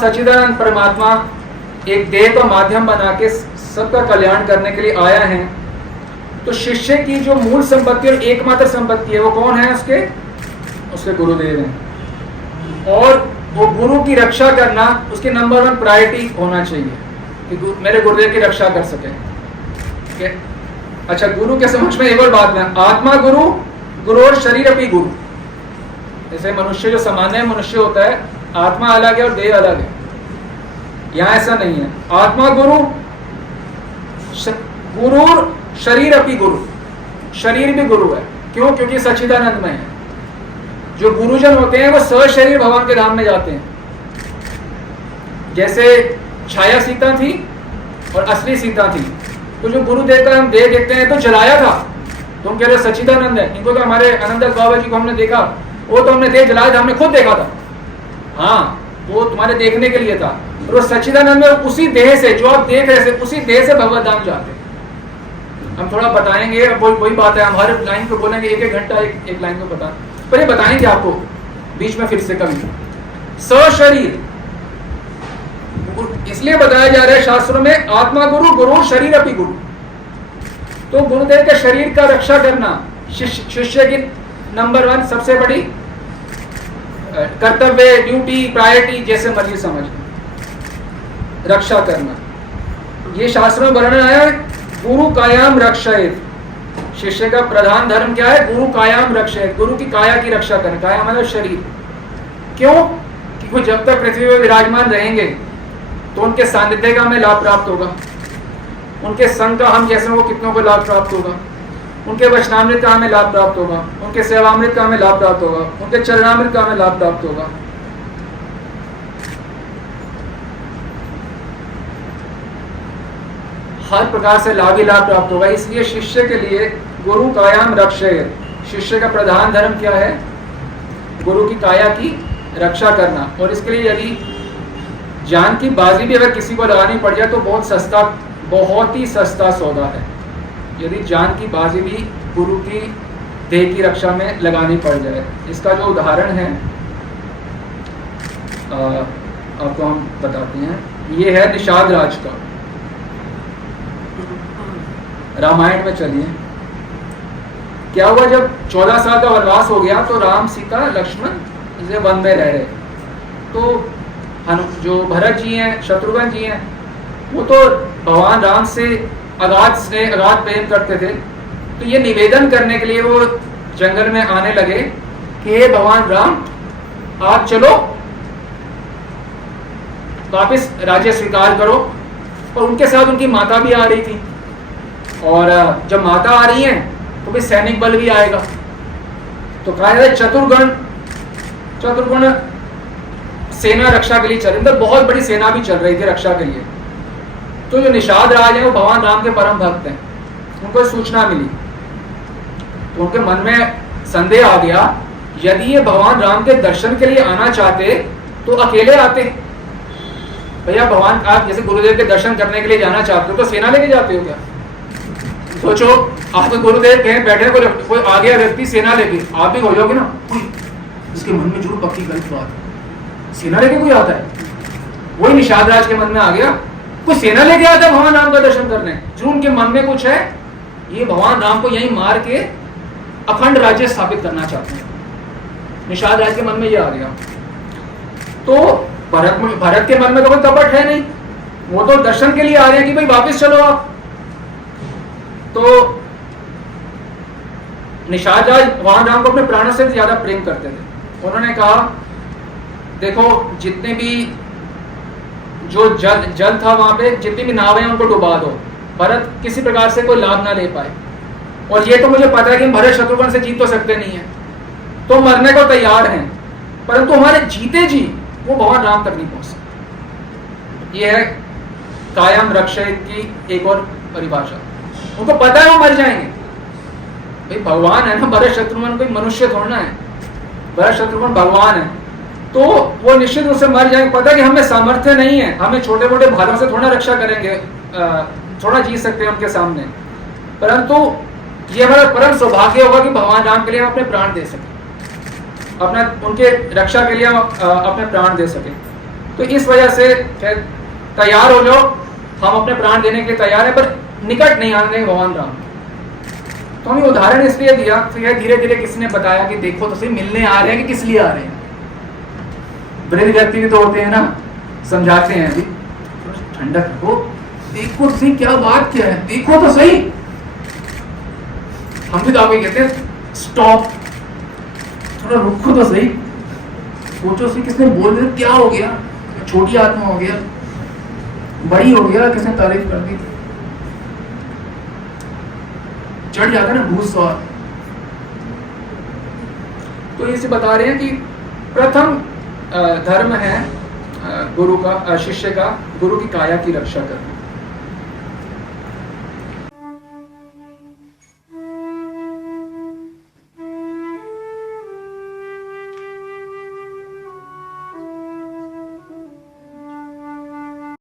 सच्चिदानंद परमात्मा एक देह का माध्यम बना के सबका कल्याण करने के लिए आया है, तो शिष्य की जो मूल संपत्ति और एकमात्र संपत्ति है वो कौन है? उसके गुरुदेव हैं। और वो गुरु की रक्षा करना उसकी नंबर 1 प्रायोरिटी होना चाहिए कि मेरे गुरुदेव की रक्षा कर सके। ठीक है। अच्छा, गुरु के समक्ष में एक और बात है, आत्मा गुरु, गुरु और शरीर अपनी गुरु। जैसे मनुष्य जो सामान्य मनुष्य होता है, आत्मा अलग है और देह अलग है, यहाँ ऐसा नहीं है। आत्मा गुरु, गुरु शरीर अपनी गुरु, शरीर भी गुरु है। क्यों? क्योंकि सच्चिदानंद में है। जो गुरुजन होते हैं वो सशरीर भगवान के धाम में जाते हैं। जैसे छाया सीता थी और असली सीता थी, तो जो गुरुदेव का हम देह देखते हैं तो जलाया था, तुम कह रहे सच्चिदानंद है, इनको तो हमारे आनंद बाबा जी को हमने देखा, वो तो हमने देह जलाया था, हमने खुद देखा था। हाँ, वो तुम्हारे देखने के लिए था। और वो सच्चिदानंद में उसी देह से जो आप देख रहे थे, उसी देह से भगवत धाम जाते हैं। हम थोड़ा बताएंगे, वही बात है, हम हर लाइन को बोलेंगे, एक घंटा एक लाइन को बता, पर ये बताएंगे आपको बीच में फिर से कभी। सशरीर इसलिए बताया जा रहा है शास्त्रों में, आत्मा गुरु, गुरु शरीर अपनी गुरु। तो गुरुदेव के शरीर का रक्षा करना शिष्य की नंबर 1 सबसे बड़ी कर्तव्य, ड्यूटी, प्रायोरिटी, जैसे मर्जी समझ, रक्षा करना। ये शास्त्रों में वर्णन आया है, गुरु कायाम रक्षयेत। शिष्य का प्रधान धर्म क्या है? गुरु कायाम रक्षयेत, गुरु की काया की रक्षा करें। काया मतलब शरीर। क्यों? क्योंकि जब तक पृथ्वी पर विराजमान रहेंगे तो उनके सानिध्य का हमें लाभ प्राप्त होगा, उनके संग का हम जैसे वो कितनों को लाभ प्राप्त होगा, उनके वचनामृत का हमें लाभ प्राप्त होगा, उनके सेवामृत का हमें लाभ प्राप्त होगा, उनके चरणामृत का हमें लाभ प्राप्त होगा। हर प्रकार से लाभ ही लाभ प्राप्त होगा। इसलिए शिष्य के लिए गुरु कायाम रक्षयेत, शिष्य का प्रधान धर्म क्या है? गुरु की काया की रक्षा करना। और इसके लिए यदि जान की बाजी भी अगर किसी को लगानी पड़ जाए तो बहुत ही सस्ता सौदा है। यदि जान की बाजी भी गुरु की देह की रक्षा में लगानी पड़ जाए। इसका जो उदाहरण है आपको हम बताते हैं, ये है निषाद राज का। रामायण में चलिए, क्या हुआ जब 14 साल का वनवास हो गया तो राम, सीता, लक्ष्मण वन में रह रहे। तो जो भरत जी हैं, शत्रुघ्न जी हैं, वो तो भगवान राम से अगाध स्नेह, अगाध प्रेम करते थे। तो ये निवेदन करने के लिए वो जंगल में आने लगे कि हे भगवान राम, आप चलो वापिस राज्य स्वीकार करो। और उनके साथ उनकी माता भी आ रही थी, और जब माता आ रही है तो फिर सैनिक बल भी आएगा। तो कहा जाता है चतुर्गुण सेना रक्षा के लिए चल रही, बहुत बड़ी सेना भी चल रही थी रक्षा के लिए। तो जो निषाद राज है वो भगवान राम के परम भक्त हैं, उनको सूचना मिली तो उनके मन में संदेह आ गया, यदि ये भगवान राम के दर्शन के लिए आना चाहते तो अकेले आते। भैया भगवान, आप जैसे गुरुदेव के दर्शन करने के लिए जाना चाहते हो तो सेना लेके जाते हो क्या? सोचो, आप तो गुरुदेव कहीं बैठे, कोई आ गया व्यक्ति सेना लेके, आप भी हो जाओगे ना, इसके मन में जरूर पक्की गलत बात है, सेना लेके कोई आता है। वही निषाद राज के मन में आ गया, कोई सेना लेके आता है भगवान राम का दर्शन करने, जरूर उनके मन में कुछ है, ये भगवान राम को यहीं मार के अखंड राज्य स्थापित करना चाहते हैं। निषाद राज के मन में ये आ गया। तो भरत के मन में तो कोई कपट है नहीं, वो तो दर्शन के लिए आ रहे हैं कि भाई वापस चलो आप। तो निषाद राज भगवान राम को अपने प्राणों से ज्यादा प्रेम करते थे। उन्होंने कहा, देखो जितने भी जो जल था वहां पे, जितनी भी नावें उनको डुबा दो, भरत किसी प्रकार से कोई लाभ ना ले पाए। और ये तो मुझे पता है कि भरत शत्रुघ्न से जीत तो सकते नहीं है, तो मरने को तैयार हैं, परंतु हमारे जीते जी वो भगवान राम तक नहीं पहुंच सकते। ये है कायम रक्षयेत की एक और परिभाषा। उनको पता है वो मर जाएंगे, भाई भगवान है ना, भरत शत्रुघ्न कोई मनुष्य थोड़ा है, भरत शत्रुघ्न भगवान है, तो वो निश्चित रूप से मर जाएंगे। पता है कि हमें सामर्थ्य नहीं है, हमें छोटे मोटे भालों से थोड़ा रक्षा करेंगे, थोड़ा जीत सकते हैं उनके सामने, परंतु ये हमारा परम सौभाग्य होगा कि भगवान राम के लिए हम अपने प्राण दे सके, अपना उनके रक्षा के लिए हम अपने प्राण दे सके। तो इस वजह से तैयार हो जाओ, हम अपने प्राण देने के लिए तैयार है, पर निकट नहीं आने भगवान राम। तो हमें उदाहरण इसलिए दिया, फिर धीरे धीरे किसी ने बताया कि देखो तो सही मिलने आ रहे हैं कि किस लिए आ रहे हैं। वृद्ध व्यक्ति भी तो होते हैं ना, समझाते हैं अभी ठंडक रखो, देखो तो सही क्या बात क्या है, देखो तो सही। हम भी तो आपको कहते हैं स्टॉप, थोड़ा रुको तो सही, सोचो सही किसने बोल दिया, क्या हो गया, छोटी आत्मा हो गया, बड़ी हो गया, किसने तारीफ कर दी, चढ़ जाता ना भूत सवार। तो इसे बता रहे हैं कि प्रथम धर्म है गुरु का, शिष्य का गुरु की काया की रक्षा करना।